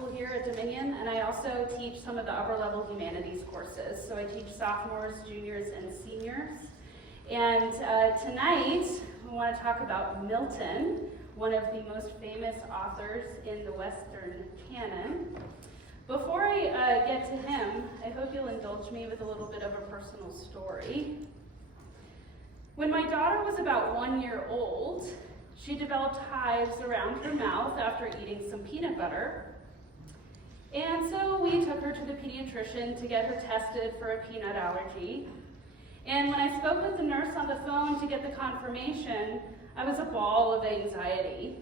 Gospel here at Dominion, and I also teach some of the upper-level humanities courses. So I teach sophomores, juniors, and seniors. And tonight, we want to talk about Milton, one of the most famous authors in the Western canon. Before I get to him, I hope you'll indulge me with a little bit of a personal story. When my daughter was about 1 year old, she developed hives around her mouth after eating some peanut butter. And so we took her to the pediatrician to get her tested for a peanut allergy. And when I spoke with the nurse on the phone to get the confirmation, I was a ball of anxiety.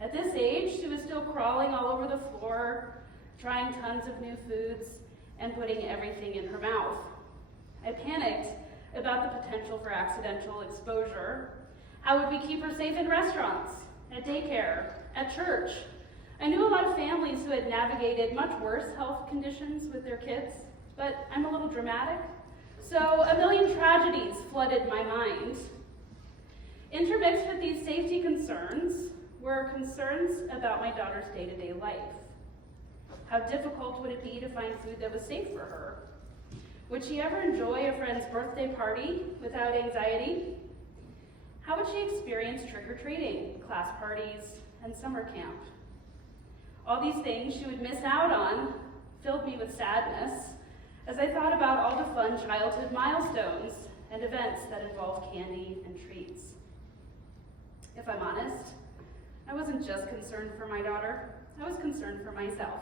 At this age, she was still crawling all over the floor, trying tons of new foods, and putting everything in her mouth. I panicked about the potential for accidental exposure. How would we keep her safe in restaurants, at daycare, at church? I knew a lot of families who had navigated much worse health conditions with their kids, but I'm a little dramatic, so a million tragedies flooded my mind. Intermixed with these safety concerns were concerns about my daughter's day-to-day life. How difficult would it be to find food that was safe for her? Would she ever enjoy a friend's birthday party without anxiety? How would she experience trick-or-treating, class parties, and summer camp? All these things she would miss out on filled me with sadness as I thought about all the fun childhood milestones and events that involved candy and treats. If I'm honest, I wasn't just concerned for my daughter, I was concerned for myself.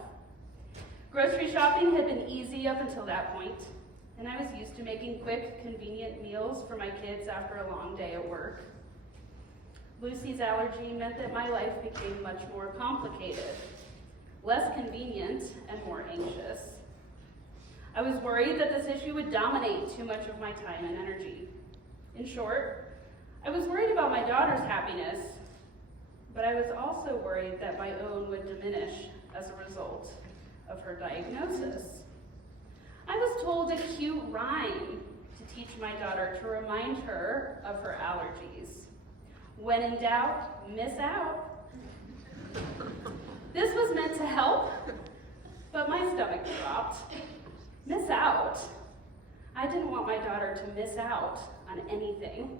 Grocery shopping had been easy up until that point, and I was used to making quick, convenient meals for my kids after a long day at work. Lucy's allergy meant that my life became much more complicated, less convenient, and more anxious. I was worried that this issue would dominate too much of my time and energy. In short, I was worried about my daughter's happiness, but I was also worried that my own would diminish as a result of her diagnosis. I was told a cute rhyme to teach my daughter to remind her of her allergies. When in doubt, miss out. This was meant to help, but my stomach dropped. Miss out? I didn't want my daughter to miss out on anything.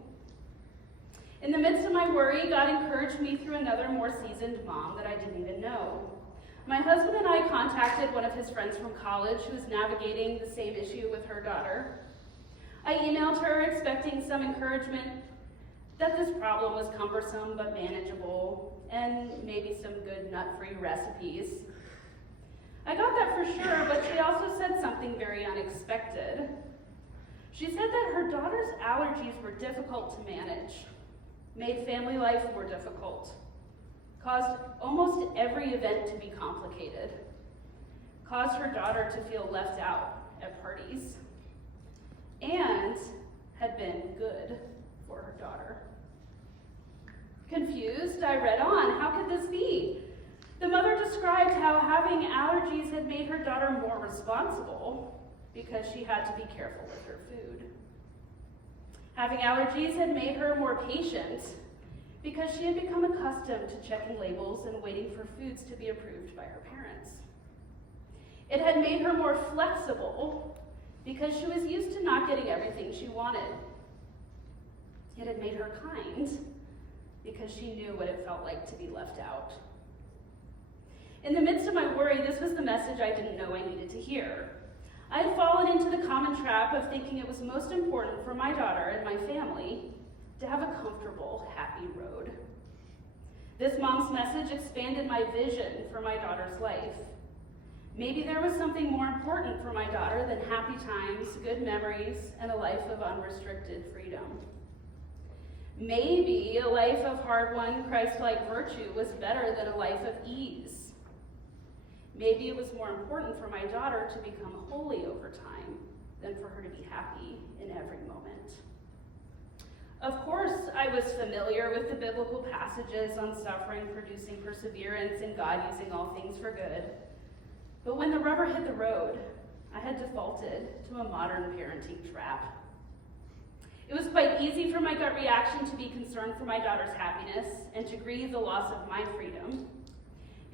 In the midst of my worry, God encouraged me through another more seasoned mom that I didn't even know. My husband and I contacted one of his friends from college who was navigating the same issue with her daughter. I emailed her expecting some encouragement that this problem was cumbersome but manageable, and maybe some good nut-free recipes. I got that for sure, but she also said something very unexpected. She said that her daughter's allergies were difficult to manage, made family life more difficult, caused almost every event to be complicated, caused her daughter to feel left out at parties, and had been good for her daughter. Confused, I read on. How could this be? The mother described how having allergies had made her daughter more responsible because she had to be careful with her food. Having allergies had made her more patient because she had become accustomed to checking labels and waiting for foods to be approved by her parents. It had made her more flexible because she was used to not getting everything she wanted. It had made her kind because she knew what it felt like to be left out. In the midst of my worry, this was the message I didn't know I needed to hear. I had fallen into the common trap of thinking it was most important for my daughter and my family to have a comfortable, happy road. This mom's message expanded my vision for my daughter's life. Maybe there was something more important for my daughter than happy times, good memories, and a life of unrestricted freedom. Maybe a life of hard-won, Christ-like virtue was better than a life of ease. Maybe it was more important for my daughter to become holy over time than for her to be happy in every moment. Of course, I was familiar with the biblical passages on suffering producing perseverance and God using all things for good. But when the rubber hit the road, I had defaulted to a modern parenting trap. It was quite easy for my gut reaction to be concerned for my daughter's happiness and to grieve the loss of my freedom,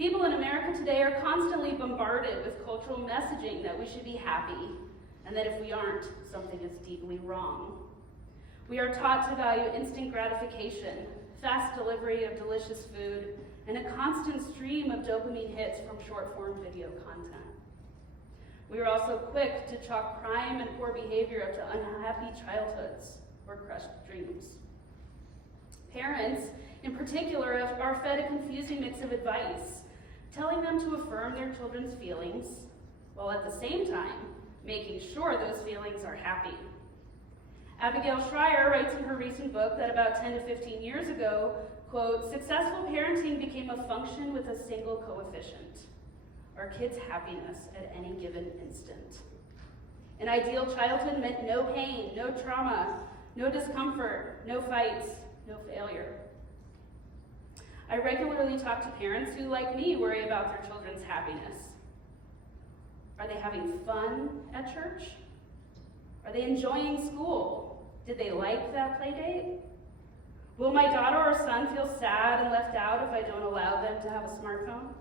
People in America today are constantly bombarded with cultural messaging that we should be happy, and that if we aren't, something is deeply wrong. We are taught to value instant gratification, fast delivery of delicious food, and a constant stream of dopamine hits from short-form video content. We are also quick to chalk crime and poor behavior up to unhappy childhoods or crushed dreams. Parents, in particular, are fed a confusing mix of advice, telling them to affirm their children's feelings, while at the same time making sure those feelings are happy. Abigail Schreier writes in her recent book that about 10 to 15 years ago, quote, "Successful parenting became a function with a single coefficient, our kids' happiness at any given instant. An ideal childhood meant no pain, no trauma, no discomfort, no fights, no failure." I regularly talk to parents who, like me, worry about their children's happiness. Are they having fun at church? Are they enjoying school? Did they like that play date? Will my daughter or son feel sad and left out if I don't allow them to have a smartphone?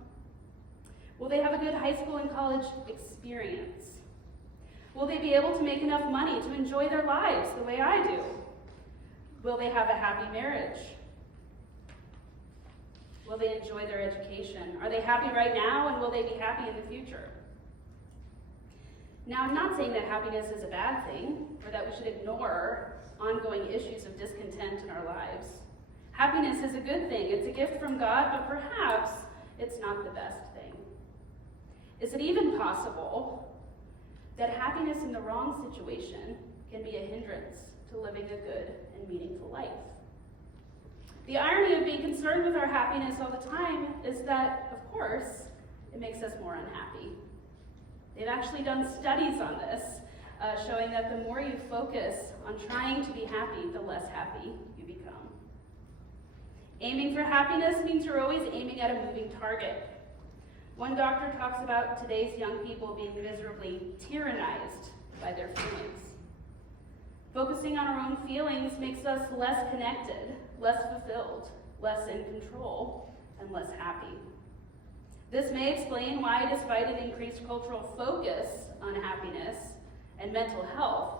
Will they have a good high school and college experience? Will they be able to make enough money to enjoy their lives the way I do? Will they have a happy marriage? Will they enjoy their education? Are they happy right now, and will they be happy in the future? Now, I'm not saying that happiness is a bad thing, or that we should ignore ongoing issues of discontent in our lives. Happiness is a good thing. It's a gift from God, but perhaps it's not the best thing. Is it even possible that happiness in the wrong situation can be a hindrance to living a good and meaningful life? The irony of being concerned with our happiness all the time is that, of course, it makes us more unhappy. They've actually done studies on this, showing that the more you focus on trying to be happy, the less happy you become. Aiming for happiness means you're always aiming at a moving target. One doctor talks about today's young people being miserably tyrannized by their feelings. Focusing on our own feelings makes us less connected, less fulfilled, less in control, and less happy. This may explain why, despite an increased cultural focus on happiness and mental health,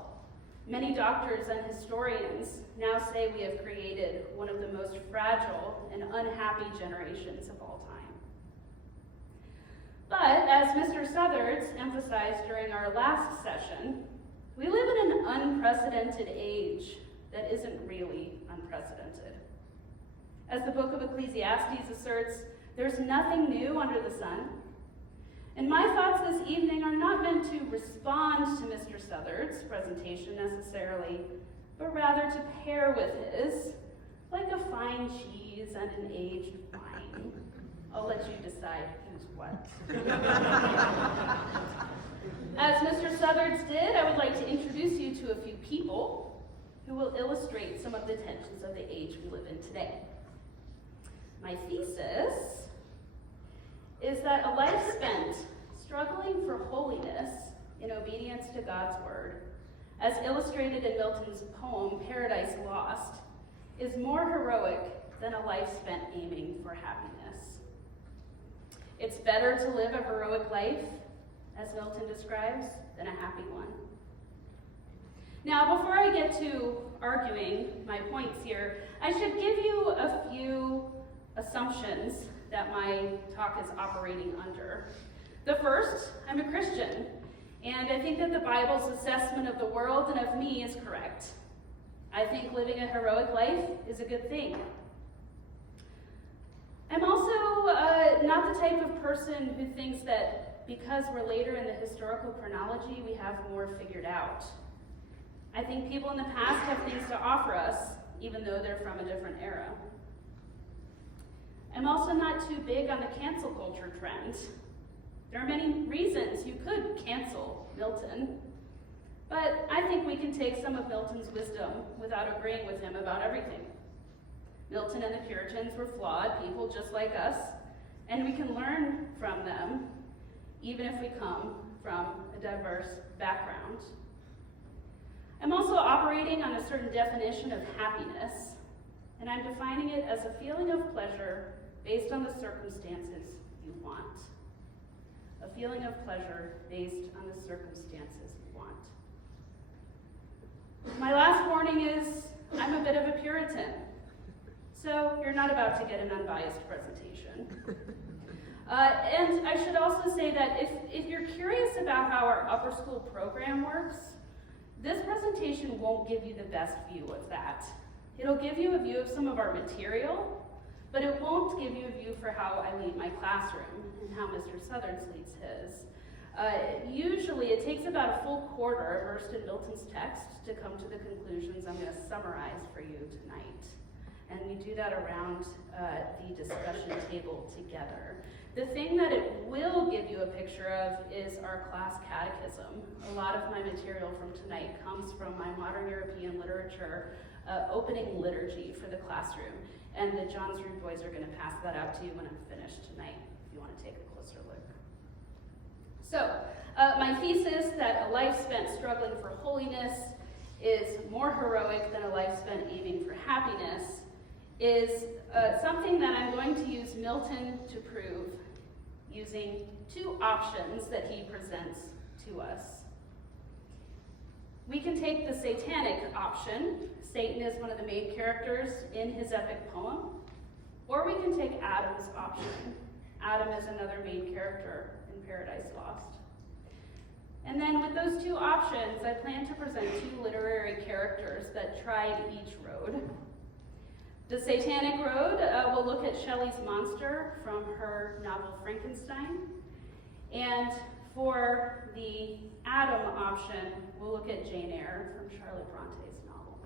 many doctors and historians now say we have created one of the most fragile and unhappy generations of all time. But, as Mr. Southards emphasized during our last session, we live in an unprecedented age that isn't really unprecedented. As the book of Ecclesiastes asserts, there's nothing new under the sun. And my thoughts this evening are not meant to respond to Mr. Southards' presentation necessarily, but rather to pair with his, like a fine cheese and an aged wine. I'll let you decide who's what. As Mr. Southards did, I would like to introduce you to a few people who will illustrate some of the tensions of the age we live in today. My thesis is that a life spent struggling for holiness in obedience to God's word, as illustrated in Milton's poem, Paradise Lost, is more heroic than a life spent aiming for happiness. It's better to live a heroic life, as Milton describes, than a happy one. Now, before I get to arguing my points here, I should give you a few assumptions that my talk is operating under. The first, I'm a Christian, and I think that the Bible's assessment of the world and of me is correct. I think living a heroic life is a good thing. I'm also not the type of person who thinks that because we're later in the historical chronology, we have more figured out. I think people in the past have things to offer us, even though they're from a different era. I'm also not too big on the cancel culture trend. There are many reasons you could cancel Milton, but I think we can take some of Milton's wisdom without agreeing with him about everything. Milton and the Puritans were flawed people just like us, and we can learn from them, even if we come from a diverse background. I'm also operating on a certain definition of happiness, and I'm defining it as a feeling of pleasure based on the circumstances you want. A feeling of pleasure based on the circumstances you want. My last warning is, I'm a bit of a Puritan. So you're not about to get an unbiased presentation. And I should also say that if you're curious about how our upper school program works, this presentation won't give you the best view of that. It'll give you a view of some of our material, but it won't give you a view for how I lead my classroom and how Mr. Southards leads his. Usually it takes about a full quarter immersed in Milton's text to come to the conclusions I'm going to summarize for you tonight. And we do that around the discussion table together. The thing that it will give you a picture of is our class catechism. A lot of my material from tonight comes from my modern European literature opening liturgy for the classroom. And the John's Root boys are going to pass that out to you when I'm finished tonight, if you want to take a closer look. So, my thesis that a life spent struggling for holiness is more heroic than a life spent aiming for happiness is something that I'm going to use Milton to prove using two options that he presents to us. We can take the satanic option. Satan is one of the main characters in his epic poem. Or we can take Adam's option. Adam is another main character in Paradise Lost. And then with those two options, I plan to present two literary characters that tried each road. The satanic road will look at Shelley's monster from her novel Frankenstein. And for the Adam option, we'll look at Jane Eyre from Charlotte Bronte's novel.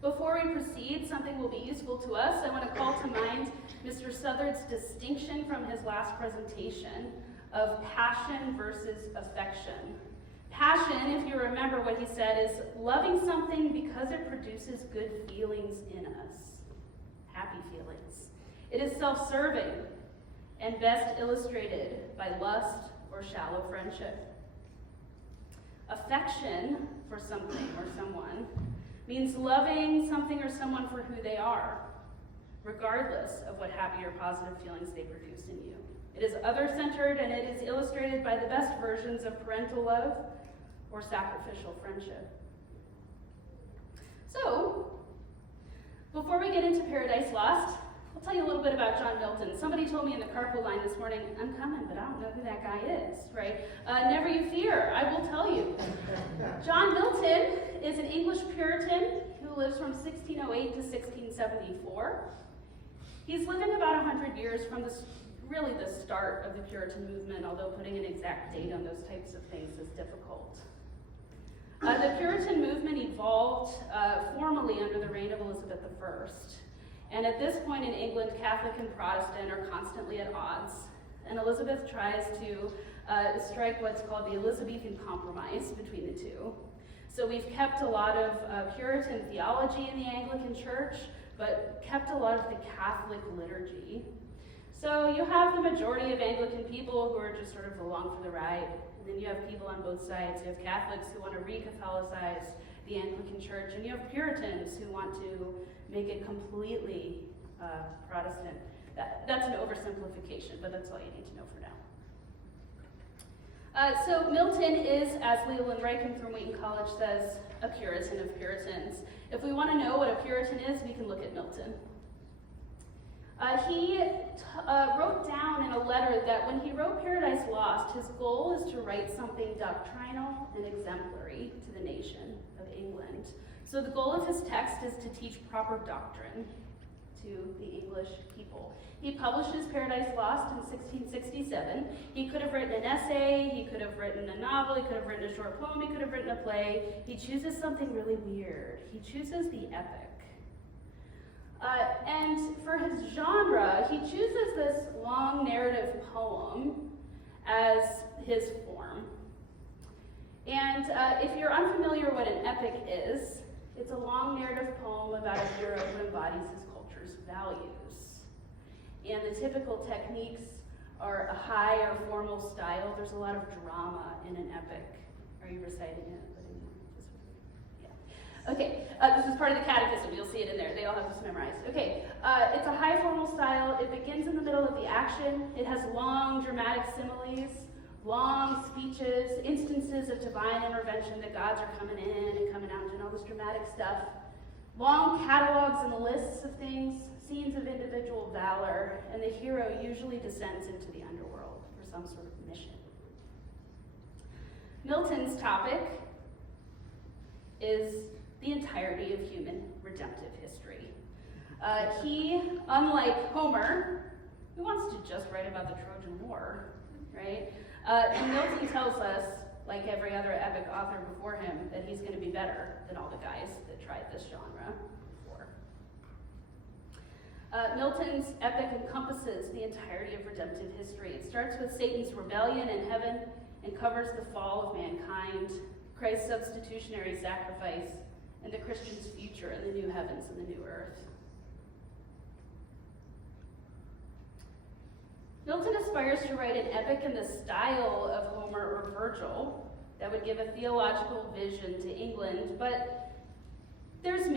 Before we proceed, something will be useful to us. I want to call to mind Mr. Southards' distinction from his last presentation of passion versus affection. Passion, if you remember what he said, is loving something because it produces good feelings in us, happy feelings. It is self-serving and best illustrated by lust or shallow friendship. Affection for something or someone means loving something or someone for who they are, regardless of what happy or positive feelings they produce in you. It is other-centered and it is illustrated by the best versions of parental love or sacrificial friendship. So, before we get into Paradise Lost, I'll tell you a little bit about John Milton. Somebody told me in the carpool line this morning, I'm coming, but I don't know who that guy is, right? Never you fear, I will tell you. John Milton is an English Puritan who lives from 1608 to 1674. He's living about 100 years from really the start of the Puritan movement, although putting an exact date on those types of things is difficult. The Puritan movement evolved formally under the reign of Elizabeth I. And at this point in England, Catholic and Protestant are constantly at odds. And Elizabeth tries to strike what's called the Elizabethan compromise between the two. So we've kept a lot of Puritan theology in the Anglican Church, but kept a lot of the Catholic liturgy. So you have the majority of Anglican people who are just sort of along for the ride. And then you have people on both sides. You have Catholics who want to re-Catholicize the Anglican Church, and you have Puritans who want to make it completely Protestant. That's an oversimplification, but that's all you need to know for now. So Milton is, as Leland Reichen from Wheaton College says, a Puritan of Puritans. If we want to know what a Puritan is, we can look at Milton. He wrote down in a letter that when he wrote Paradise Lost, his goal is to write something doctrinal and exemplary to the nation of England. So the goal of his text is to teach proper doctrine to the English people. He publishes Paradise Lost in 1667. He could have written an essay, he could have written a novel, he could have written a short poem, he could have written a play. He chooses something really weird. He chooses the epic. And for his genre, he chooses this long narrative poem as his form. And if you're unfamiliar what an epic is, it's a long narrative poem about a hero who embodies his culture's values. And the typical techniques are a high or formal style. There's a lot of drama in an epic. Are you reciting it? Okay, this is part of the catechism. You'll see it in there. They all have this memorized. Okay, it's a high formal style. It begins in the middle of the action. It has long dramatic similes, long speeches, instances of divine intervention, that gods are coming in and coming out and all this dramatic stuff. Long catalogs and lists of things, scenes of individual valor, and the hero usually descends into the underworld for some sort of mission. Milton's topic is the entirety of human redemptive history. He, unlike Homer, who wants to just write about the Trojan War, right? Milton tells us, like every other epic author before him, that he's going to be better than all the guys that tried this genre before. Milton's epic encompasses the entirety of redemptive history. It starts with Satan's rebellion in heaven and covers the fall of mankind, Christ's substitutionary sacrifice, and the Christian's future in the new heavens and the new earth. Milton aspires to write an epic in the style of Homer or Virgil that would give a theological vision to England, but there's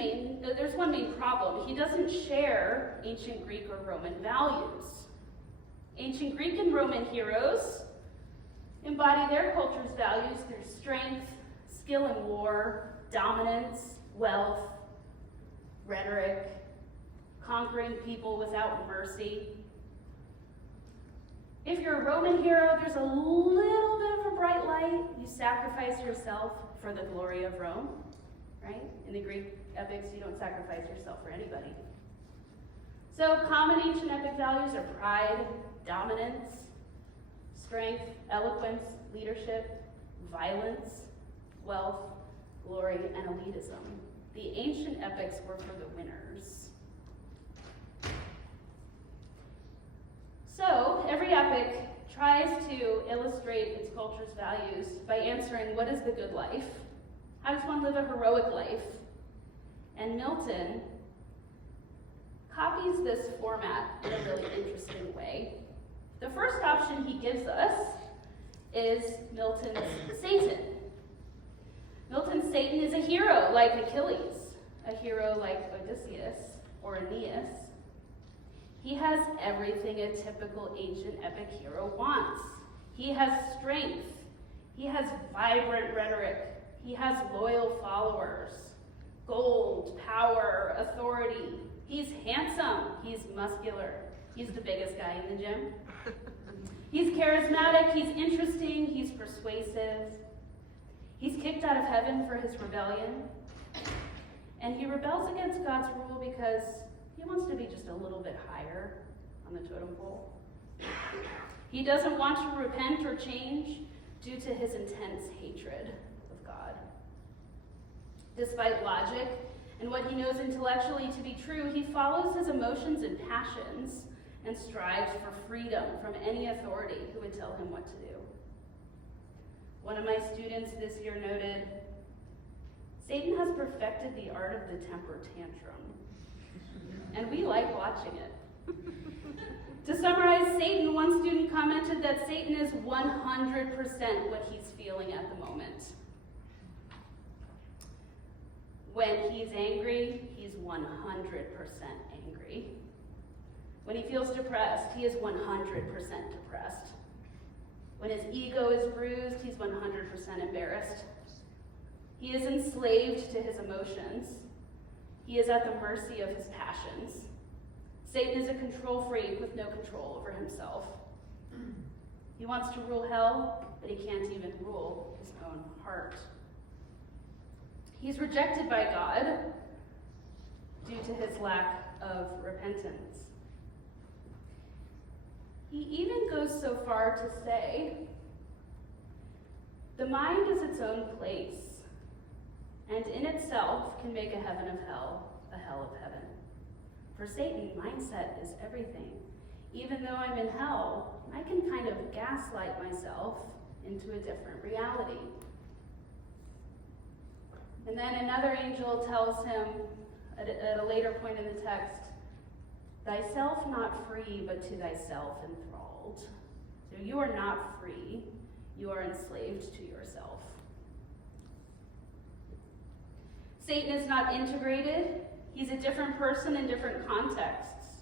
one main problem. He doesn't share ancient Greek or Roman values. Ancient Greek and Roman heroes embody their culture's values through strength, skill in war, dominance, wealth, rhetoric, conquering people without mercy. If you're a Roman hero, there's a little bit of a bright light. You sacrifice yourself for the glory of Rome, right? In the Greek epics, you don't sacrifice yourself for anybody. So common ancient epic values are pride, dominance, strength, eloquence, leadership, violence, wealth, glory, and elitism. The ancient epics were for the winners. So, every epic tries to illustrate its culture's values by answering, what is the good life? How does one live a heroic life? And Milton copies this format in a really interesting way. The first option he gives us is Milton's Satan. Milton's Satan is a hero like Achilles, a hero like Odysseus or Aeneas. He has everything a typical ancient epic hero wants. He has strength. He has vibrant rhetoric. He has loyal followers, gold, power, authority. He's handsome. He's muscular. He's the biggest guy in the gym. He's charismatic. He's interesting. He's persuasive. He's kicked out of heaven for his rebellion. And he rebels against God's rule because he wants to be just a little bit higher on the totem pole. He doesn't want to repent or change due to his intense hatred of God. Despite logic and what he knows intellectually to be true, he follows his emotions and passions and strives for freedom from any authority who would tell him what to do. One of my students this year noted, Satan has perfected the art of the temper tantrum. And we like watching it. To summarize Satan, one student commented that Satan is 100% what he's feeling at the moment. When he's angry, he's 100% angry. When he feels depressed, he is 100% depressed. When his ego is bruised, he's 100% embarrassed. He is enslaved to his emotions. He is at the mercy of his passions. Satan is a control freak with no control over himself. He wants to rule hell, but he can't even rule his own heart. He's rejected by God due to his lack of repentance. He even goes so far to say, the mind is its own place, and in itself can make a heaven of hell a hell of heaven. For Satan, mindset is everything. Even though I'm in hell, I can kind of gaslight myself into a different reality. And then another angel tells him at a later point in the text, thyself not free, but to thyself enthralled. So you are not free, you are enslaved to yourself. Satan is not integrated. He's a different person in different contexts.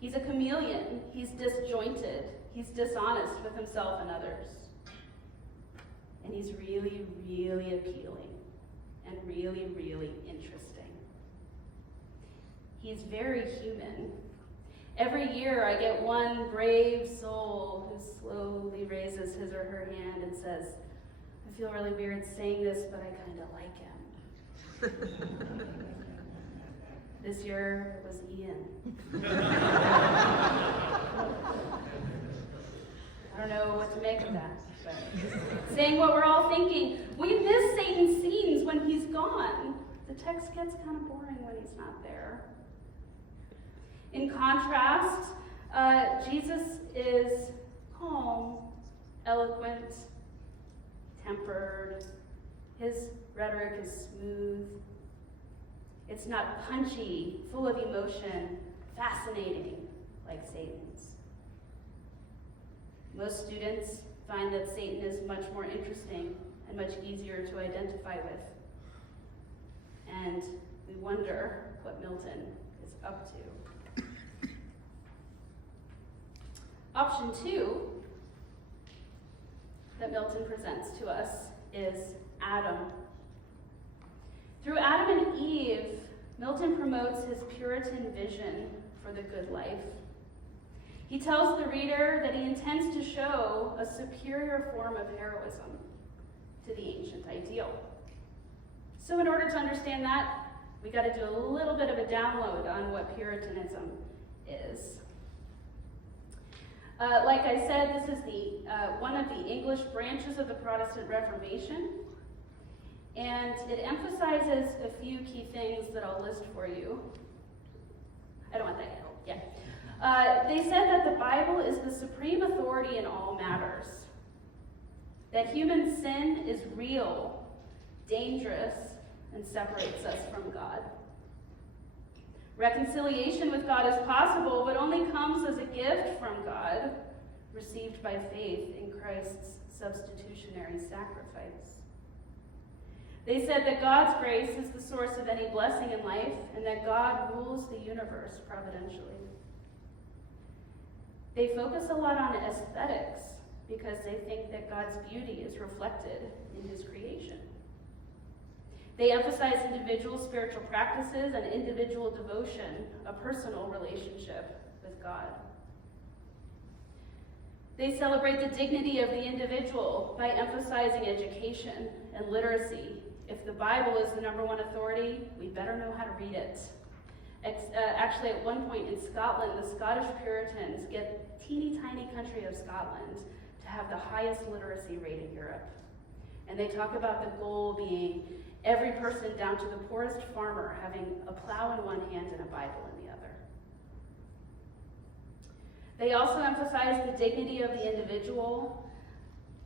He's a chameleon. He's disjointed. He's dishonest with himself and others. And he's really, really appealing and really, really interesting. He's very human. Every year I get one brave soul who slowly raises his or her hand and says, I feel really weird saying this, but I kind of like him. This year it was Ian. I don't know what to make of that, but saying what we're all thinking. We miss Satan's scenes when he's gone. The text gets kind of boring when he's not there. In contrast, Jesus is calm, eloquent, tempered. His rhetoric is smooth. It's not punchy, full of emotion, fascinating like Satan's. Most students find that Satan is much more interesting and much easier to identify with. And we wonder what Milton is up to. Option 2 that Milton presents to us is Adam. Through Adam and Eve, Milton promotes his Puritan vision for the good life. He tells the reader that he intends to show a superior form of heroism to the ancient ideal. So in order to understand that, we got to do a little bit of a download on what Puritanism is. Like I said, this is one of the English branches of the Protestant Reformation, and it emphasizes a few key things that I'll list for you. I don't want that yet. Yeah. They said that the Bible is the supreme authority in all matters, that human sin is real, dangerous, and separates us from God. Reconciliation with God is possible, but only comes as a gift from God, received by faith in Christ's substitutionary sacrifice. They said that God's grace is the source of any blessing in life, and that God rules the universe providentially. They focus a lot on aesthetics because they think that God's beauty is reflected in his creation. They emphasize individual spiritual practices and individual devotion, a personal relationship with God. They celebrate the dignity of the individual by emphasizing education and literacy. If the Bible is the #1 authority, we better know how to read it. Actually, at one point in Scotland, the Scottish Puritans get teeny tiny country of Scotland to have the highest literacy rate in Europe. And they talk about the goal being every person down to the poorest farmer having a plow in one hand and a Bible in the other. They also emphasize the dignity of the individual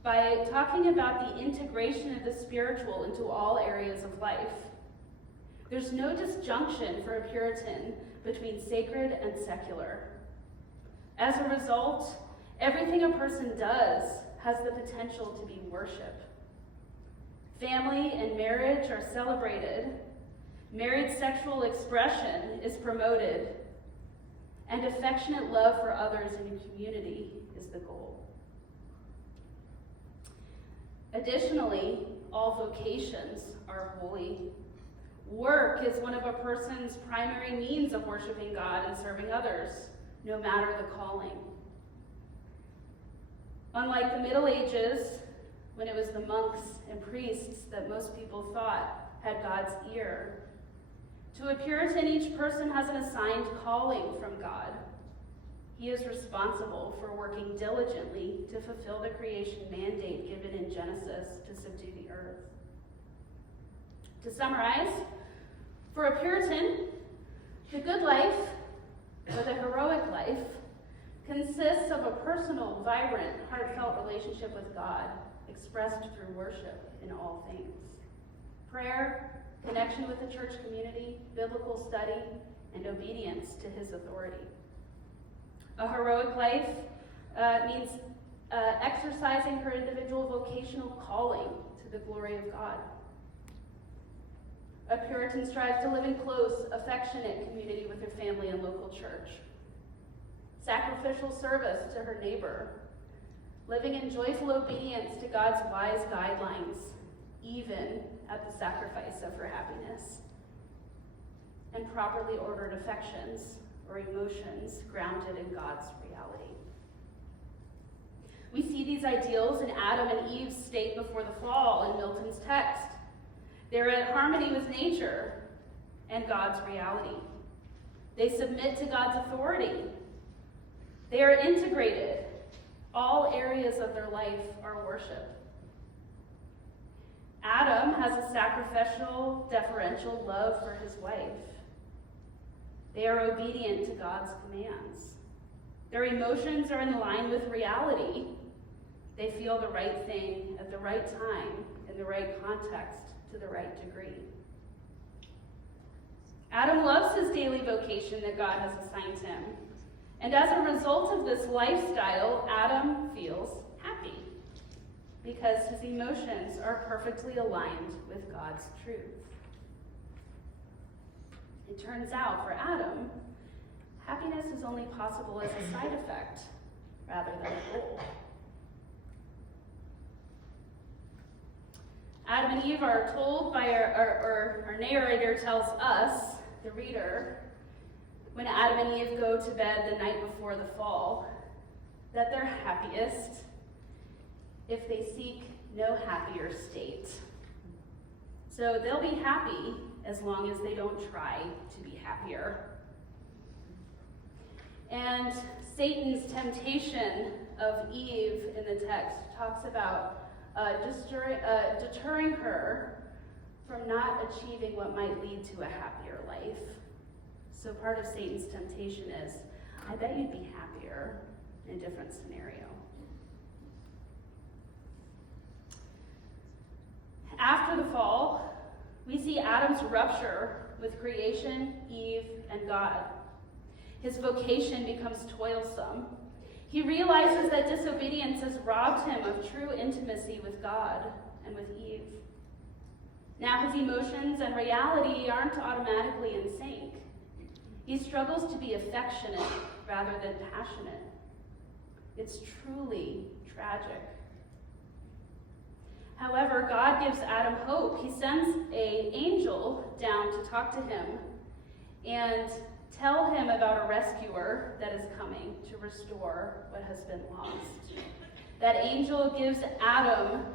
by talking about the integration of the spiritual into all areas of life. There's no disjunction for a Puritan between sacred and secular. As a result, everything a person does has the potential to be worship. Family and marriage are celebrated. Married sexual expression is promoted. And affectionate love for others in a community is the goal. Additionally, all vocations are holy. Work is one of a person's primary means of worshiping God and serving others, no matter the calling. Unlike the Middle Ages, when it was the monks and priests that most people thought had God's ear, to a Puritan, each person has an assigned calling from God. He is responsible for working diligently to fulfill the creation mandate given in Genesis to subdue the earth. To summarize, for a Puritan, the good life, or the heroic life, consists of a personal, vibrant, heartfelt relationship with God, expressed through worship in all things. Prayer, connection with the church community, biblical study, and obedience to his authority. A heroic life means exercising her individual vocational calling to the glory of God. A Puritan strives to live in close, affectionate community with her family and local church. Sacrificial service to her neighbor. Living in joyful obedience to God's wise guidelines, even at the sacrifice of her happiness. And properly ordered affections or emotions grounded in God's reality. We see these ideals in Adam and Eve's state before the fall in Milton's text. They're at harmony with nature and God's reality. They submit to God's authority. They are integrated. All areas of their life are worship. Adam has a sacrificial, deferential love for his wife. They are obedient to God's commands. Their emotions are in line with reality. They feel the right thing at the right time, in the right context, to the right degree. Adam loves his daily vocation that God has assigned him. And as a result of this lifestyle, Adam feels happy because his emotions are perfectly aligned with God's truth. It turns out for Adam, happiness is only possible as a side effect rather than a goal. Adam and Eve are told by our narrator tells us, the reader, when Adam and Eve go to bed the night before the fall, that they're happiest if they seek no happier state. So they'll be happy as long as they don't try to be happier. And Satan's temptation of Eve in the text talks about deterring her from not achieving what might lead to a happier life. So part of Satan's temptation is, I bet you'd be happier in a different scenario. After the fall, we see Adam's rupture with creation, Eve, and God. His vocation becomes toilsome. He realizes that disobedience has robbed him of true intimacy with God and with Eve. Now his emotions and reality aren't automatically in sync. He struggles to be affectionate rather than passionate. It's truly tragic. However, God gives Adam hope. He sends an angel down to talk to him and tell him about a rescuer that is coming to restore what has been lost. That angel gives Adam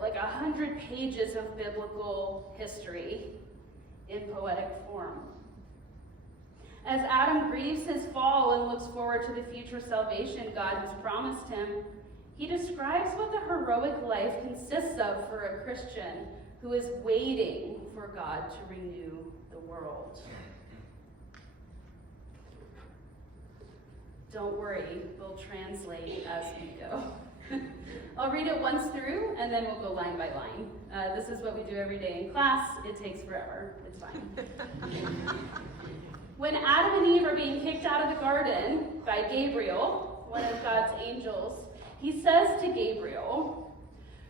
like 100 pages of biblical history in poetic form. As Adam grieves his fall and looks forward to the future salvation God has promised him, he describes what the heroic life consists of for a Christian who is waiting for God to renew the world. Don't worry, we'll translate as we go. I'll read it once through, and then we'll go line by line. This is what we do every day in class. It takes forever. It's fine. When Adam and Eve are being kicked out of the garden by Gabriel, one of God's angels, he says to Gabriel,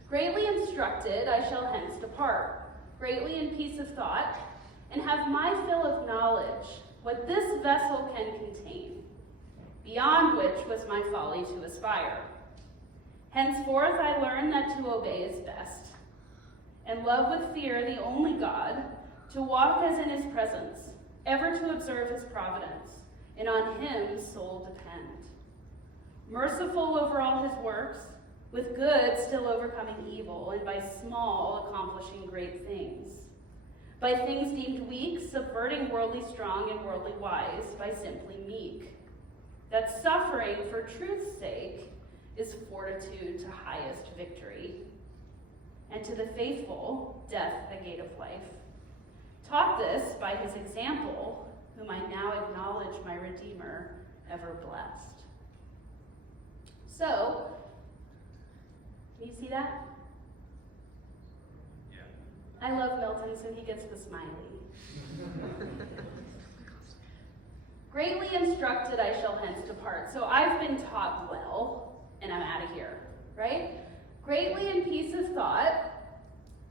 "Greatly instructed I shall hence depart, greatly in peace of thought, and have my fill of knowledge, what this vessel can contain, beyond which was my folly to aspire. Henceforth I learn that to obey is best, and love with fear the only God, to walk as in his presence, ever to observe his providence, and on him soul depend. Merciful over all his works, with good still overcoming evil, and by small accomplishing great things. By things deemed weak, subverting worldly strong and worldly wise, by simply meek. That suffering for truth's sake is fortitude to highest victory. And to the faithful, death the gate of life. Taught this by his example, whom I now acknowledge my Redeemer, ever blessed." So, can you see that? Yeah. I love Milton, so he gets the smiley. Greatly instructed I shall hence depart. So I've been taught well, and I'm out of here, right? Greatly in peace of thought,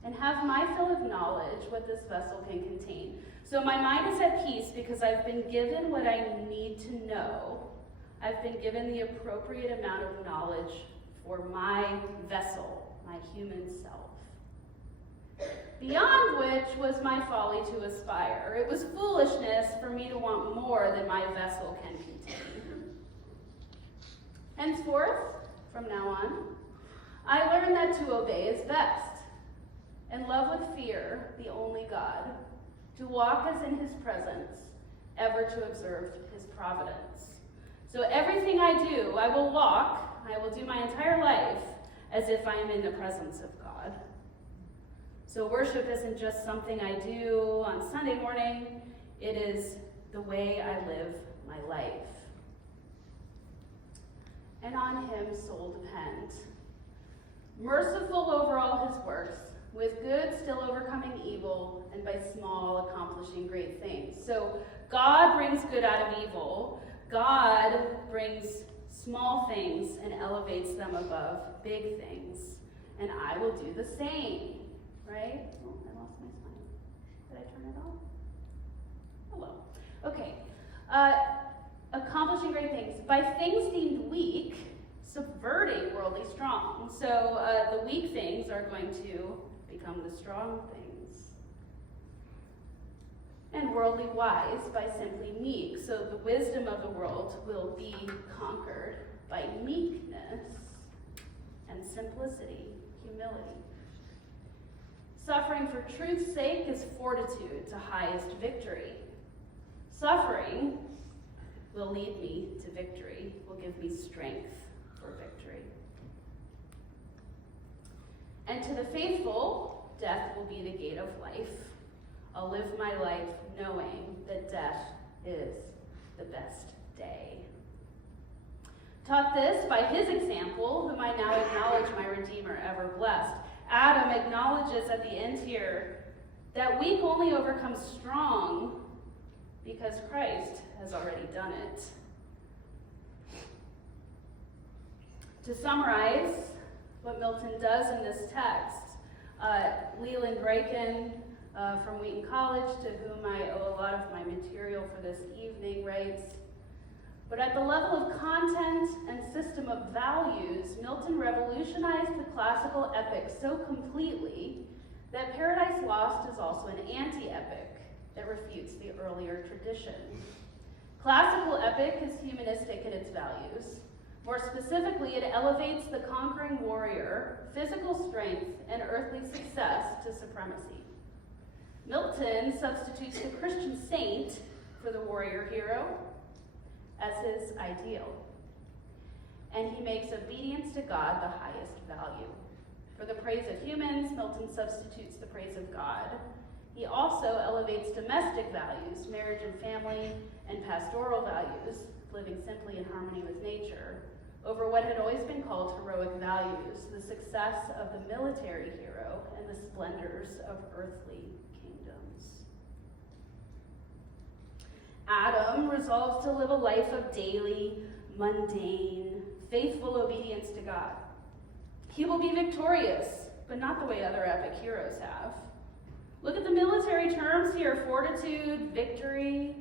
and have my fill of knowledge what this vessel can contain. So my mind is at peace because I've been given what I need to know. I've been given the appropriate amount of knowledge for my vessel, my human self. Beyond which was my folly to aspire. It was foolishness for me to want more than my vessel can contain. Henceforth, from now on, I learned that to obey is best, and love with fear the only God, to walk as in his presence, ever to observe his providence. So everything I do, I will walk, I will do my entire life as if I am in the presence of God. So worship isn't just something I do on Sunday morning, it is the way I live my life. And on him soul depend. Merciful over all his works, with good still overcoming evil, and by small accomplishing great things. So God brings good out of evil. God brings small things and elevates them above big things. And I will do the same, right? Oh, I lost my slide. Did I turn it off? Oh well. Okay. Accomplishing great things. By things deemed weak, subverting worldly strong. So the weak things are going to become the strong things. And worldly wise by simply meek. So the wisdom of the world will be conquered by meekness and simplicity, humility. Suffering for truth's sake is fortitude to highest victory. Suffering will lead me to victory, will give me strength for victory. And to the faithful, death will be the gate of life. I'll live my life knowing that death is the best day. Taught this by his example, whom I now acknowledge my Redeemer ever blessed. Adam acknowledges at the end here that weak only overcomes strong because Christ has already done it. To summarize what Milton does in this text, Leland Braken from Wheaton College, to whom I owe a lot of my material for this evening, writes, but at the level of content and system of values, Milton revolutionized the classical epic so completely that Paradise Lost is also an anti-epic that refutes the earlier tradition. Classical epic is humanistic in its values. More specifically, it elevates the conquering warrior, physical strength, and earthly success to supremacy. Milton substitutes the Christian saint for the warrior hero as his ideal. And he makes obedience to God the highest value. For the praise of humans, Milton substitutes the praise of God. He also elevates domestic values, marriage and family, and pastoral values, living simply in harmony with nature, over what had always been called heroic values, the success of the military hero and the splendors of earthly kingdoms. Adam resolves to live a life of daily, mundane, faithful obedience to God. He will be victorious, but not the way other epic heroes have. Look at the military terms here: fortitude, victory.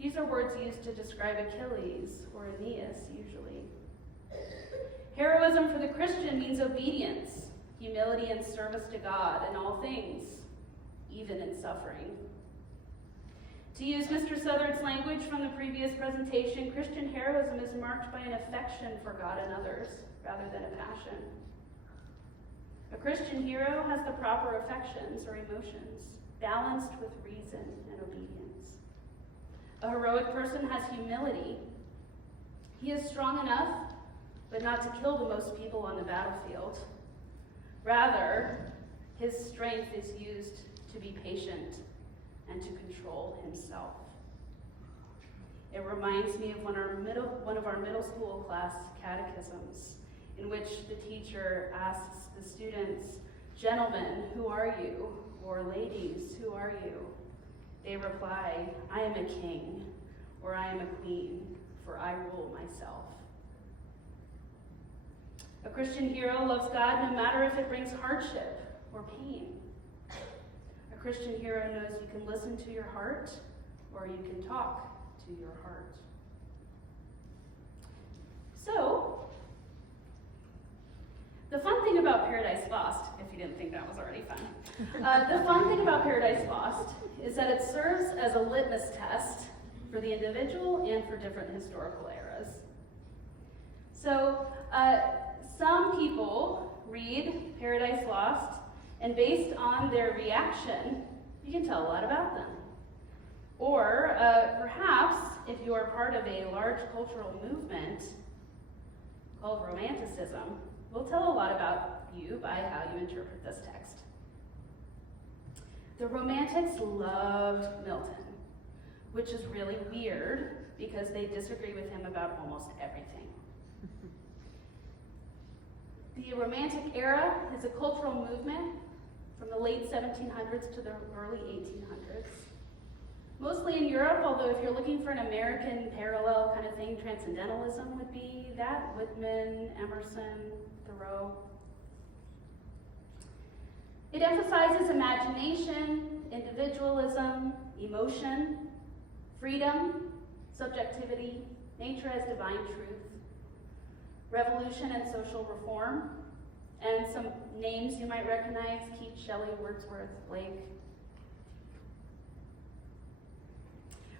These are words used to describe Achilles or Aeneas, usually. Heroism for the Christian means obedience, humility, and service to God in all things, even in suffering. To use Mr. Southard's language from the previous presentation, Christian heroism is marked by an affection for God and others, rather than a passion. A Christian hero has the proper affections or emotions, balanced with reason and obedience. A heroic person has humility. He is strong enough, but not to kill the most people on the battlefield. Rather, his strength is used to be patient and to control himself. It reminds me of one of our middle school class catechisms, in which the teacher asks the students, "Gentlemen, who are you?" Or "Ladies, who are you?" They reply, "I am a king," or "I am a queen, for I rule myself." A Christian hero loves God no matter if it brings hardship or pain. Christian hero knows you can listen to your heart or you can talk to your heart. So, the fun thing about Paradise Lost, if you didn't think that was already fun, the fun thing about Paradise Lost is that it serves as a litmus test for the individual and for different historical eras. So, some people read Paradise Lost, and based on their reaction, you can tell a lot about them. Or perhaps, if you are part of a large cultural movement called Romanticism, we'll tell a lot about you by how you interpret this text. The Romantics loved Milton, which is really weird because they disagree with him about almost everything. The Romantic era is a cultural movement from the late 1700s to the early 1800s. Mostly in Europe, although if you're looking for an American parallel kind of thing, transcendentalism would be that. Whitman, Emerson, Thoreau. It emphasizes imagination, individualism, emotion, freedom, subjectivity, nature as divine truth, revolution and social reform, and some names you might recognize: Keats, Shelley, Wordsworth, Blake.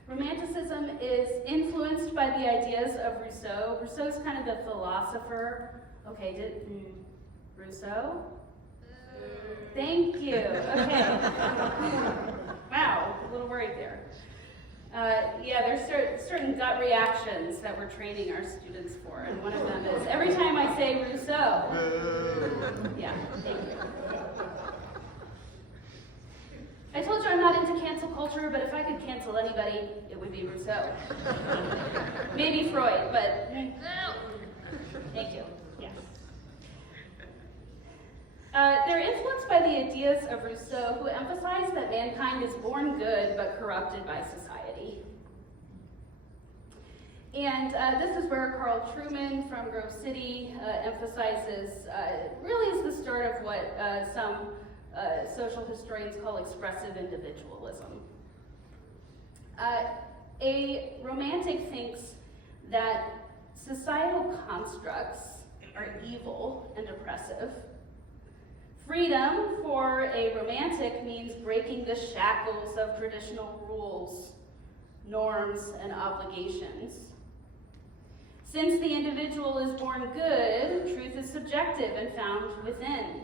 Romanticism is influenced by the ideas of Rousseau. Rousseau's kind of the philosopher. Okay, Rousseau? Thank you. Okay. Wow, a little worried there. Yeah, there's certain gut reactions that we're training our students for, and one of them is every time I say Rousseau. Yeah, thank you. I told you I'm not into cancel culture, but if I could cancel anybody, it would be Rousseau. Maybe Freud, but thank you. Yeah. They're influenced by the ideas of Rousseau, who emphasize that mankind is born good but corrupted by society. And this is where Carl Trueman from Grove City emphasizes, really is the start of what some social historians call expressive individualism. A romantic thinks that societal constructs are evil and oppressive. Freedom for a romantic means breaking the shackles of traditional rules, norms, and obligations. Since the individual is born good, truth is subjective and found within.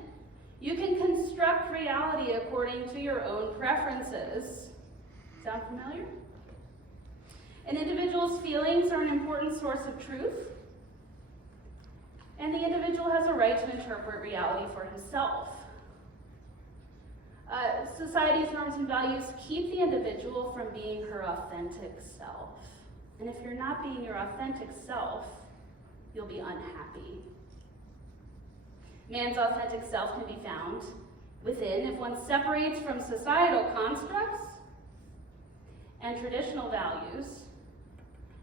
You can construct reality according to your own preferences. Sound familiar? An individual's feelings are an important source of truth, and the individual has a right to interpret reality for himself. Society's norms and values keep the individual from being her authentic self. And if you're not being your authentic self, you'll be unhappy. Man's authentic self can be found within if one separates from societal constructs and traditional values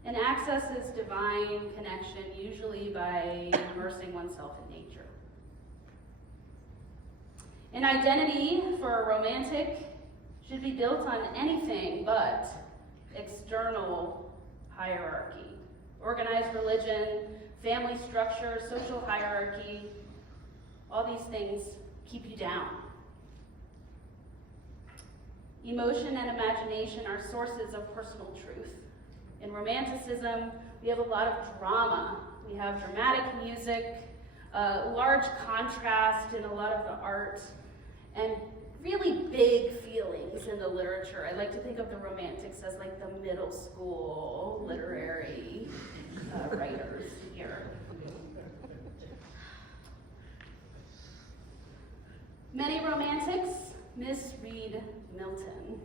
and accesses divine connection, usually by immersing oneself in nature. An identity for a romantic should be built on anything but external hierarchy. Organized religion, family structure, social hierarchy, all these things keep you down. Emotion and imagination are sources of personal truth. In Romanticism, we have a lot of drama. We have dramatic music, large contrast in a lot of the art, and really big feelings in the literature. I like to think of the Romantics as like the middle school literary writers here. Many Romantics misread Milton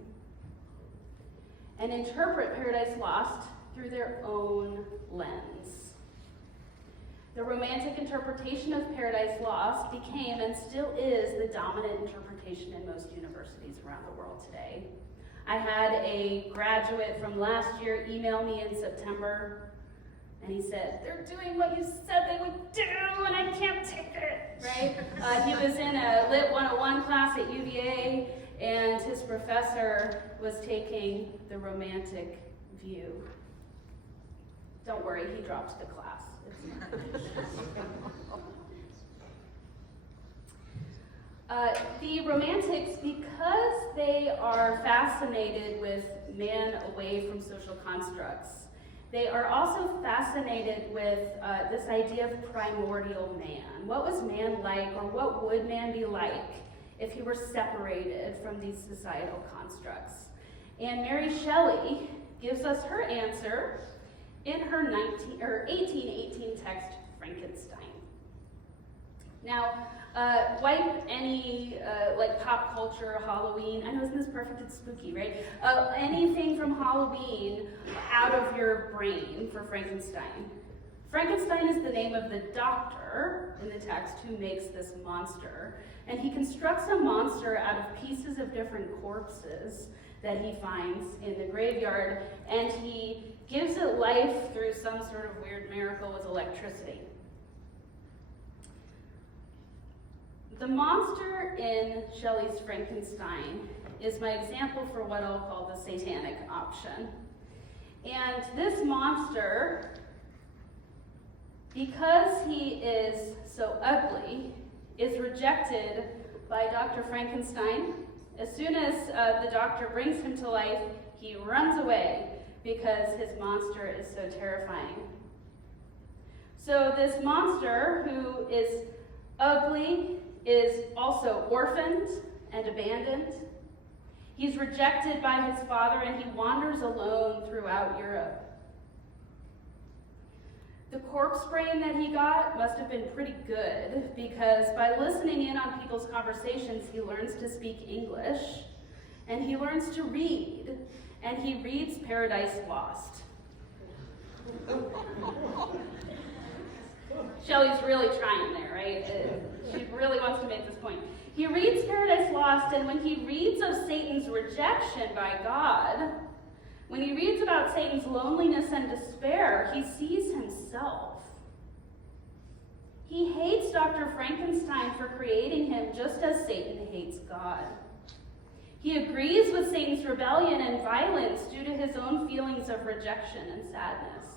and interpret Paradise Lost through their own lens. The Romantic interpretation of Paradise Lost became and still is the dominant interpretation in most universities around the world today. I had a graduate from last year email me in September, and he said, "They're doing what you said they would do, and I can't take it," right? He was in a Lit 101 class at UVA, and his professor was taking the romantic view. Don't worry, he dropped the class. The Romantics, because they are fascinated with man away from social constructs, they are also fascinated with this idea of primordial man. What was man like, or what would man be like if he were separated from these societal constructs? And Mary Shelley gives us her answer in her 1818 text, Frankenstein. Now, wipe any like pop culture, Halloween, I know, isn't this perfect? It's spooky, right? Anything from Halloween out of your brain for Frankenstein. Frankenstein is the name of the doctor in the text who makes this monster. And he constructs a monster out of pieces of different corpses that he finds in the graveyard, and he gives it life through some sort of weird miracle with electricity. The monster in Shelley's Frankenstein is my example for what I'll call the satanic option. And this monster, because he is so ugly, is rejected by Dr. Frankenstein. As soon as the doctor brings him to life, he runs away because his monster is so terrifying. So this monster, who is ugly, is also orphaned and abandoned. He's rejected by his father, and he wanders alone throughout Europe. The corpse brain that he got must have been pretty good, because by listening in on people's conversations, he learns to speak English, and he learns to read, and he reads Paradise Lost. Shelley's really trying there, right? She really wants to make this point. He reads Paradise Lost, and when he reads of Satan's rejection by God, when he reads about Satan's loneliness and despair, he sees himself. He hates Dr. Frankenstein for creating him just as Satan hates God. He agrees with Satan's rebellion and violence due to his own feelings of rejection and sadness.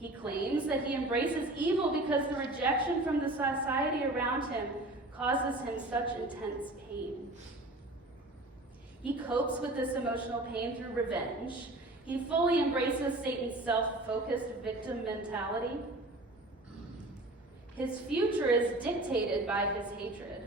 He claims that he embraces evil because the rejection from the society around him causes him such intense pain. He copes with this emotional pain through revenge. He fully embraces Satan's self-focused victim mentality. His future is dictated by his hatred.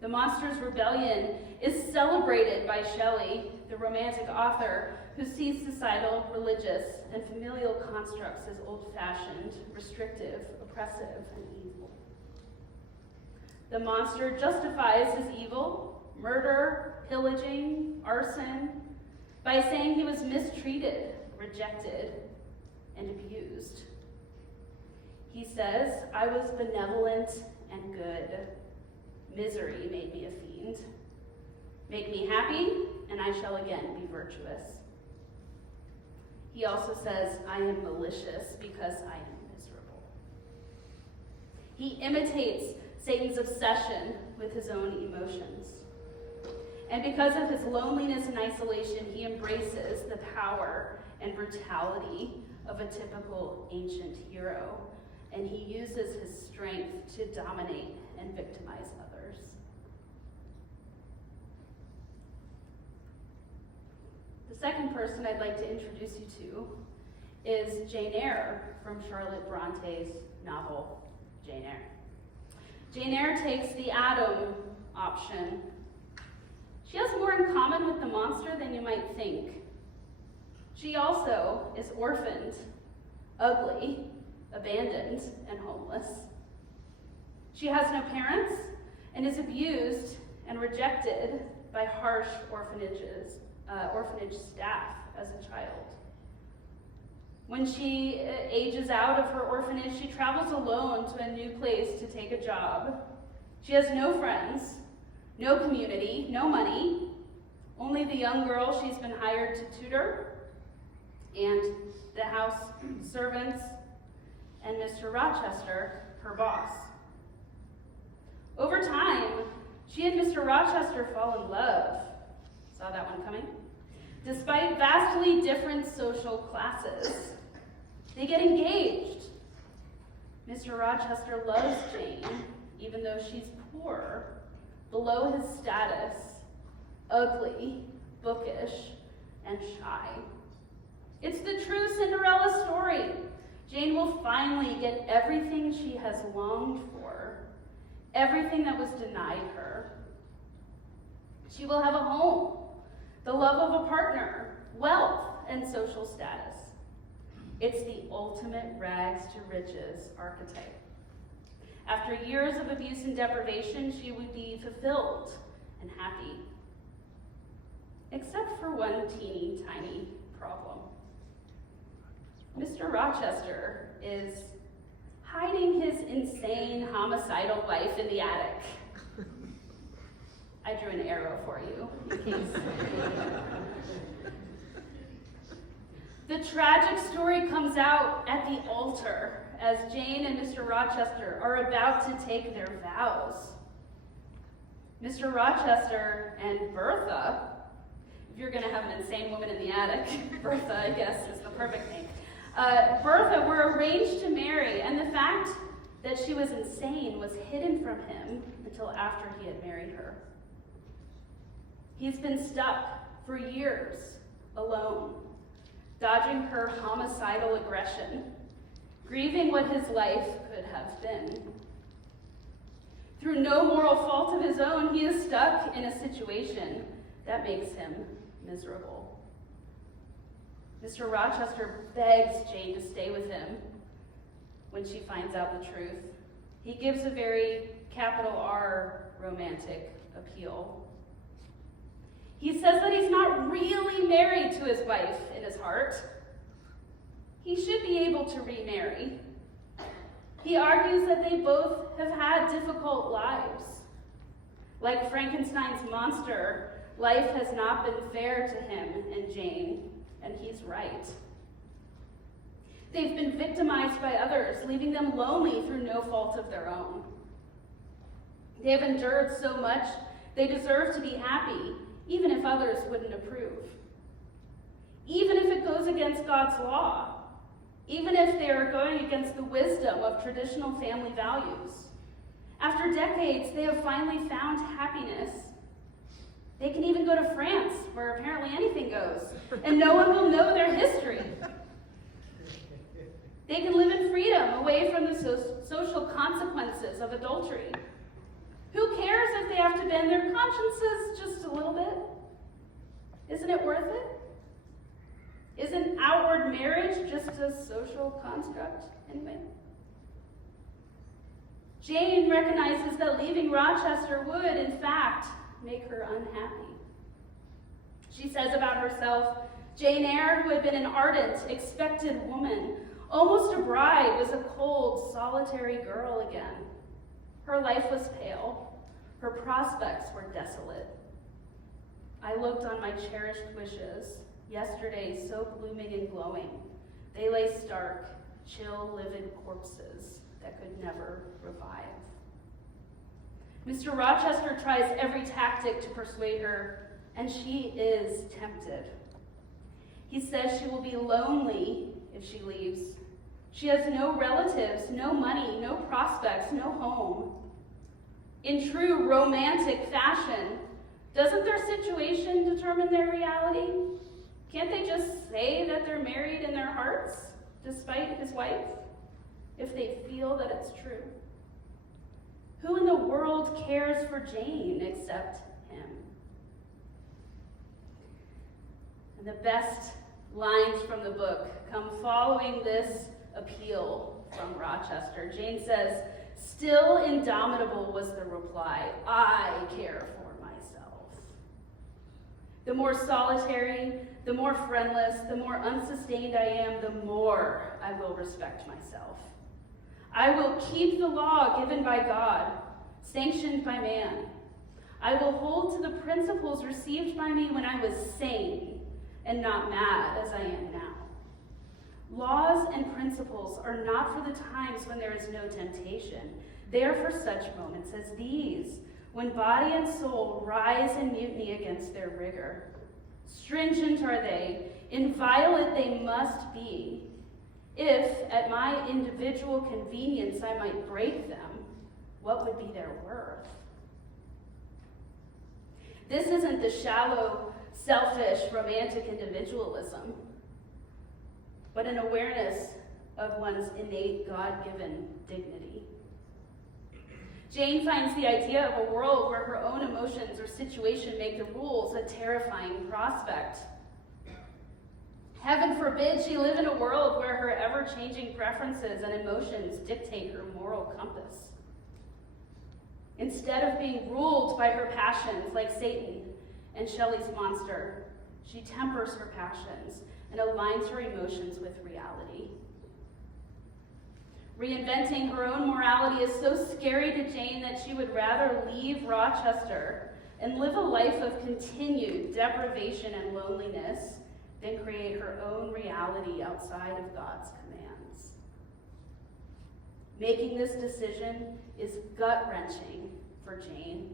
The monster's rebellion is celebrated by Shelley, the Romantic author, who sees societal, religious, and familial constructs as old-fashioned, restrictive, oppressive, and evil. The monster justifies his evil, murder, pillaging, arson, by saying he was mistreated, rejected, and abused. He says, "I was benevolent and good. Misery made me a fiend. Make me happy, and I shall again be virtuous." He also says, "I am malicious because I am miserable." He imitates Satan's obsession with his own emotions. And because of his loneliness and isolation, he embraces the power and brutality of a typical ancient hero, and he uses his strength to dominate and victimize others. The second person I'd like to introduce you to is Jane Eyre from Charlotte Bronte's novel, Jane Eyre. Jane Eyre takes the Adam option. She has more in common with the monster than you might think. She also is orphaned, ugly, abandoned, and homeless. She has no parents and is abused and rejected by harsh orphanage staff as a child. When she ages out of her orphanage, she travels alone to a new place to take a job. She has no friends, no community, no money, only the young girl she's been hired to tutor, and the house servants, and Mr. Rochester, her boss. Over time, she She and Mr. Rochester fall in love. Saw that one coming? Despite vastly different social classes, they get engaged. Mr. Rochester loves Jane, even though she's poor, below his status, ugly, bookish, and shy. It's the true Cinderella story. Jane will finally get everything she has longed for, everything that was denied her. She will have a home, the love of a partner, wealth, and social status. It's the ultimate rags to riches archetype. After years of abuse and deprivation, she would be fulfilled and happy. Except for one teeny tiny problem. Mr. Rochester is hiding his insane homicidal wife in the attic. I drew an arrow for you, in case. The tragic story comes out at the altar as Jane and Mr. Rochester are about to take their vows. Mr. Rochester and Bertha, if you're going to have an insane woman in the attic, Bertha, I guess, is the perfect name. Bertha were arranged to marry, and the fact that she was insane was hidden from him until after he had married her. He's been stuck for years, alone, dodging her homicidal aggression, grieving what his life could have been. Through no moral fault of his own, he is stuck in a situation that makes him miserable. Mr. Rochester begs Jane to stay with him when she finds out the truth. He gives a very capital R romantic appeal. He says that he's not really married to his wife in his heart. He should be able to remarry. He argues that they both have had difficult lives. Like Frankenstein's monster, life has not been fair to him and Jane, and he's right. They've been victimized by others, leaving them lonely through no fault of their own. They have endured so much, they deserve to be happy, even if others wouldn't approve. Even if it goes against God's law. Even if they are going against the wisdom of traditional family values. After decades, they have finally found happiness. They can even go to France, where apparently anything goes, and no one will know their history. They can live in freedom, away from the social consequences of adultery. Who cares if they have to bend their consciences just a little bit? Isn't it worth it? Isn't outward marriage just a social construct anyway? Jane recognizes that leaving Rochester would, in fact, make her unhappy. She says about herself, Jane Eyre, who had been an ardent, expected woman, almost a bride, was a cold, solitary girl again. Her life was pale. Her prospects were desolate. I looked on my cherished wishes, yesterday so blooming and glowing. They lay stark, chill, livid corpses that could never revive. Mr. Rochester tries every tactic to persuade her, and she is tempted. He says she will be lonely if she leaves. She has no relatives, no money, no prospects, no home. In true romantic fashion, doesn't their situation determine their reality? Can't they just say that they're married in their hearts, despite his wife, if they feel that it's true? Who in the world cares for Jane except him? And the best lines from the book come following this appeal from Rochester. Jane says, "Still indomitable was the reply, I care for myself. The more solitary, the more friendless, the more unsustained I am, the more I will respect myself. I will keep the law given by God, sanctioned by man. I will hold to the principles received by me when I was sane and not mad as I am now. Laws and principles are not for the times when there is no temptation. They are for such moments as these, when body and soul rise in mutiny against their rigor. Stringent are they, inviolate they must be. If, at my individual convenience, I might break them, what would be their worth? This isn't the shallow, selfish, romantic individualism, but an awareness of one's innate God-given dignity. Jane finds the idea of a world where her own emotions or situation make the rules a terrifying prospect. Heaven forbid she live in a world where her ever-changing preferences and emotions dictate her moral compass. Instead of being ruled by her passions like Satan and Shelley's monster, she tempers her passions and aligns her emotions with reality. Reinventing her own morality is so scary to Jane that she would rather leave Rochester and live a life of continued deprivation and loneliness than create her own reality outside of God's commands. Making this decision is gut-wrenching for Jane.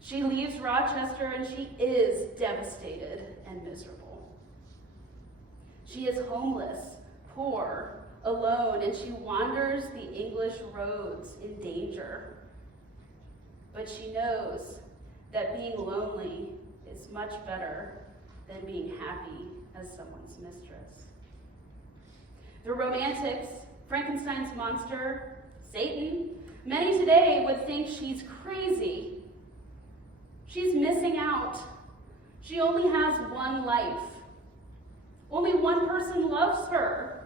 She leaves Rochester and she is devastated and miserable. She is homeless, poor, alone, and she wanders the English roads in danger. But she knows that being lonely is much better than being happy as someone's mistress. The romantics, Frankenstein's monster, Satan, many today would think she's crazy. She's missing out. She only has one life. Only one person loves her.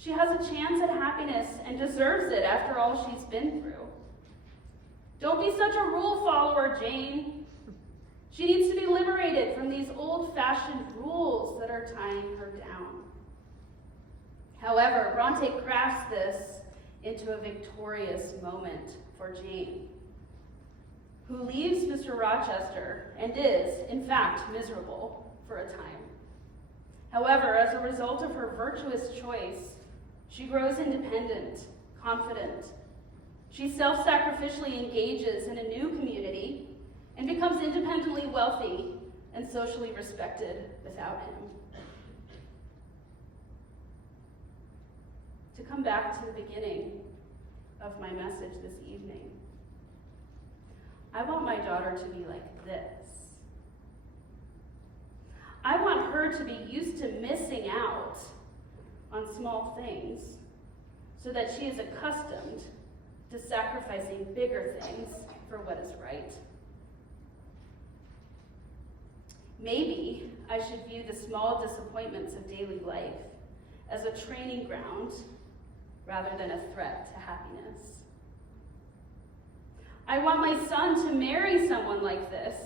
She has a chance at happiness and deserves it after all she's been through. Don't be such a rule follower, Jane. She needs to be liberated from these old-fashioned rules that are tying her down. However, Bronte crafts this into a victorious moment for Jane, who leaves Mr. Rochester and is, in fact, miserable for a time. However, as a result of her virtuous choice, she grows independent, confident. She self-sacrificially engages in a new community and becomes independently wealthy and socially respected without him. To come back to the beginning of my message this evening, I want my daughter to be like this. I want her to be used to missing out on small things so that she is accustomed to sacrificing bigger things for what is right. Maybe I should view the small disappointments of daily life as a training ground rather than a threat to happiness. I want my son to marry someone like this.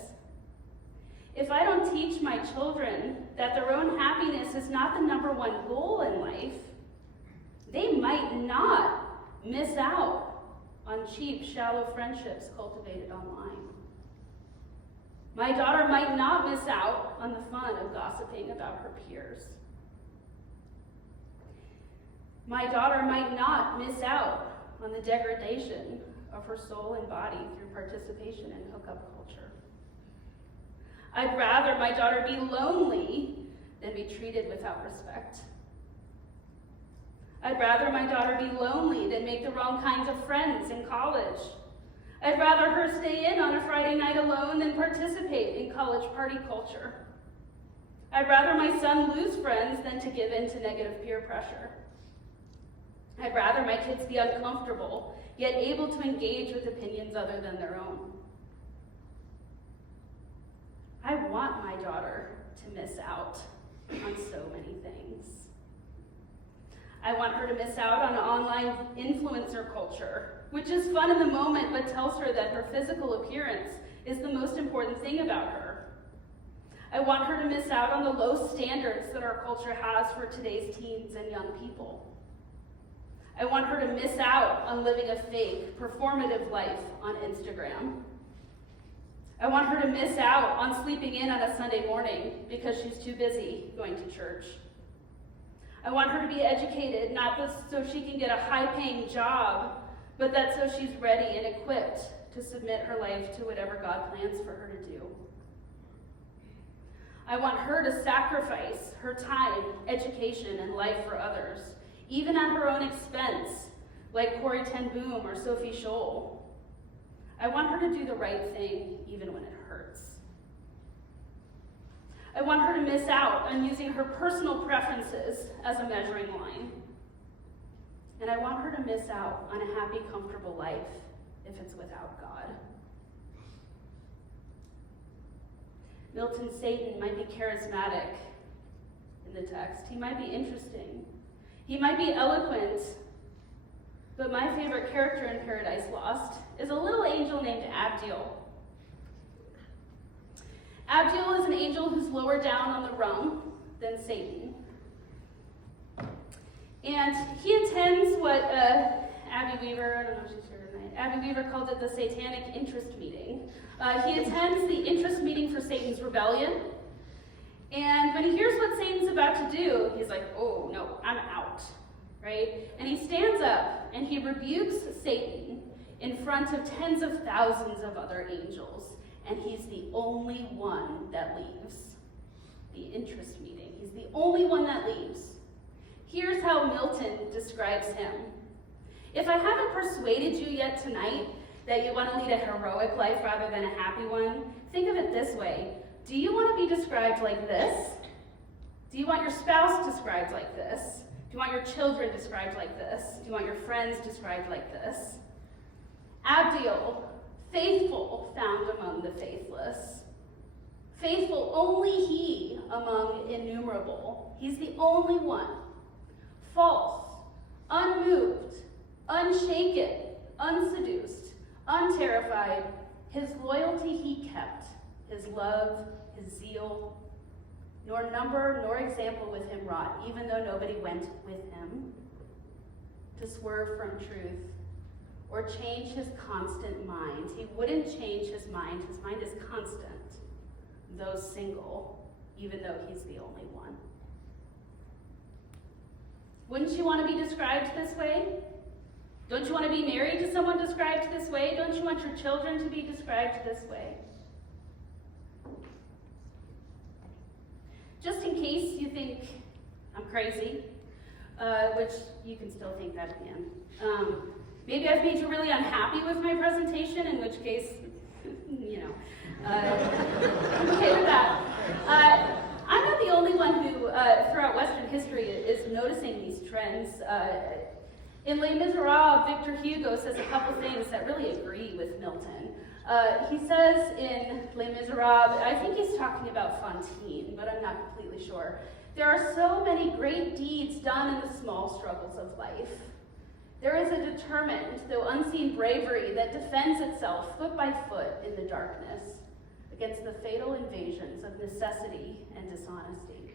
If I don't teach my children that their own happiness is not the number one goal in life, they might not miss out on cheap, shallow friendships cultivated online. My daughter might not miss out on the fun of gossiping about her peers. My daughter might not miss out on the degradation of her soul and body through participation in hookup culture. I'd rather my daughter be lonely than be treated without respect. I'd rather my daughter be lonely than make the wrong kinds of friends in college. I'd rather her stay in on a Friday night alone than participate in college party culture. I'd rather my son lose friends than to give in to negative peer pressure. I'd rather my kids be uncomfortable, yet able to engage with opinions other than their own. I want my daughter to miss out on so many things. I want her to miss out on online influencer culture, which is fun in the moment but tells her that her physical appearance is the most important thing about her. I want her to miss out on the low standards that our culture has for today's teens and young people. I want her to miss out on living a fake, performative life on Instagram. I want her to miss out on sleeping in on a Sunday morning because she's too busy going to church. I want her to be educated, not just so she can get a high-paying job, but that so she's ready and equipped to submit her life to whatever God plans for her to do. I want her to sacrifice her time, education, and life for others, even at her own expense, like Corrie ten Boom or Sophie Scholl. I want her to do the right thing, even when it hurts. I want her to miss out on using her personal preferences as a measuring line. And I want her to miss out on a happy, comfortable life if it's without God. Milton Satan might be charismatic in the text. He might be interesting. He might be eloquent. But my favorite character in Paradise Lost is a little angel named Abdiel. Abdiel is an angel who's lower down on the rung than Satan. And he attends what Abby Weaver, I don't know if she's here tonight, Abby Weaver called it the Satanic Interest Meeting. He attends the interest meeting for Satan's rebellion. And when he hears what Satan's about to do, he's like, oh no, I'm out, right? And he stands up and he rebukes Satan in front of tens of thousands of other angels. And he's the only one that leaves the interest meeting. He's the only one that leaves. Here's how Milton describes him. If I haven't persuaded you yet tonight that you want to lead a heroic life rather than a happy one, think of it this way. Do you want to be described like this? Do you want your spouse described like this? Do you want your children described like this? Do you want your friends described like this? Abdiel, faithful found among the faithless. Faithful only he among innumerable. He's the only one. False, unmoved, unshaken, unseduced, unterrified. His loyalty he kept, his love, his zeal. Nor number nor example with him wrought, even though nobody went with him to swerve from truth or change his constant mind. He wouldn't change his mind. His mind is constant, though single, even though he's the only one. Wouldn't you want to be described this way? Don't you want to be married to someone described this way? Don't you want your children to be described this way? Just in case you think I'm crazy, which you can still think that again. Maybe I've made you really unhappy with my presentation, in which case, I'm okay with that. I'm not the only one who, throughout Western history, is noticing these trends. In Les Miserables, Victor Hugo says a couple things that really agree with Milton. He says in Les Miserables, I think he's talking about Fantine, but I'm not completely sure. There are so many great deeds done in the small struggles of life. There is a determined, though unseen bravery that defends itself foot by foot in the darkness against the fatal invasions of necessity and dishonesty.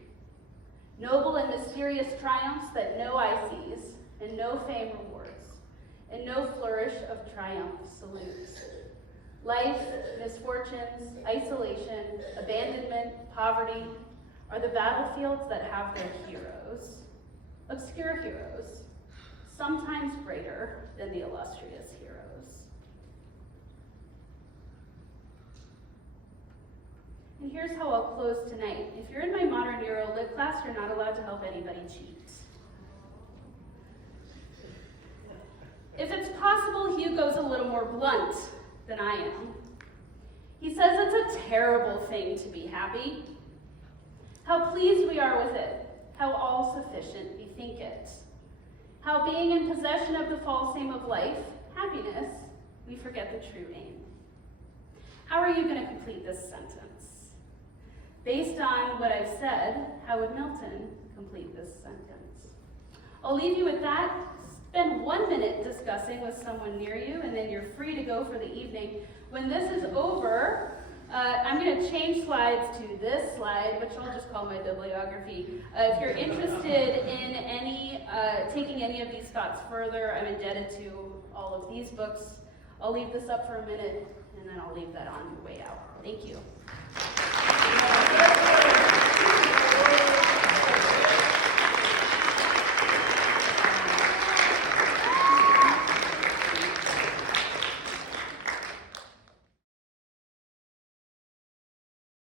Noble and mysterious triumphs that no eye sees, and no fame rewards, and no flourish of triumph salutes. Life, misfortunes, isolation, abandonment, poverty are the battlefields that have their heroes, obscure heroes, sometimes greater than the illustrious heroes. And here's how I'll close tonight. If you're in my modern Euro Lit class, you're not allowed to help anybody cheat. If it's possible, Hugo's a little more blunt than I am. He says it's a terrible thing to be happy. How pleased we are with it, how all-sufficient we think it. How being in possession of the false aim of life, happiness, we forget the true aim. How are you going to complete this sentence? Based on what I've said, how would Milton complete this sentence? I'll leave you with that. Spend 1 minute discussing with someone near you, and then you're free to go for the evening. When this is over, I'm going to change slides to this slide, which I'll just call my bibliography. If you're interested in taking any of these thoughts further, I'm indebted to all of these books. I'll leave this up for a minute, and then I'll leave that on your way out. Thank you.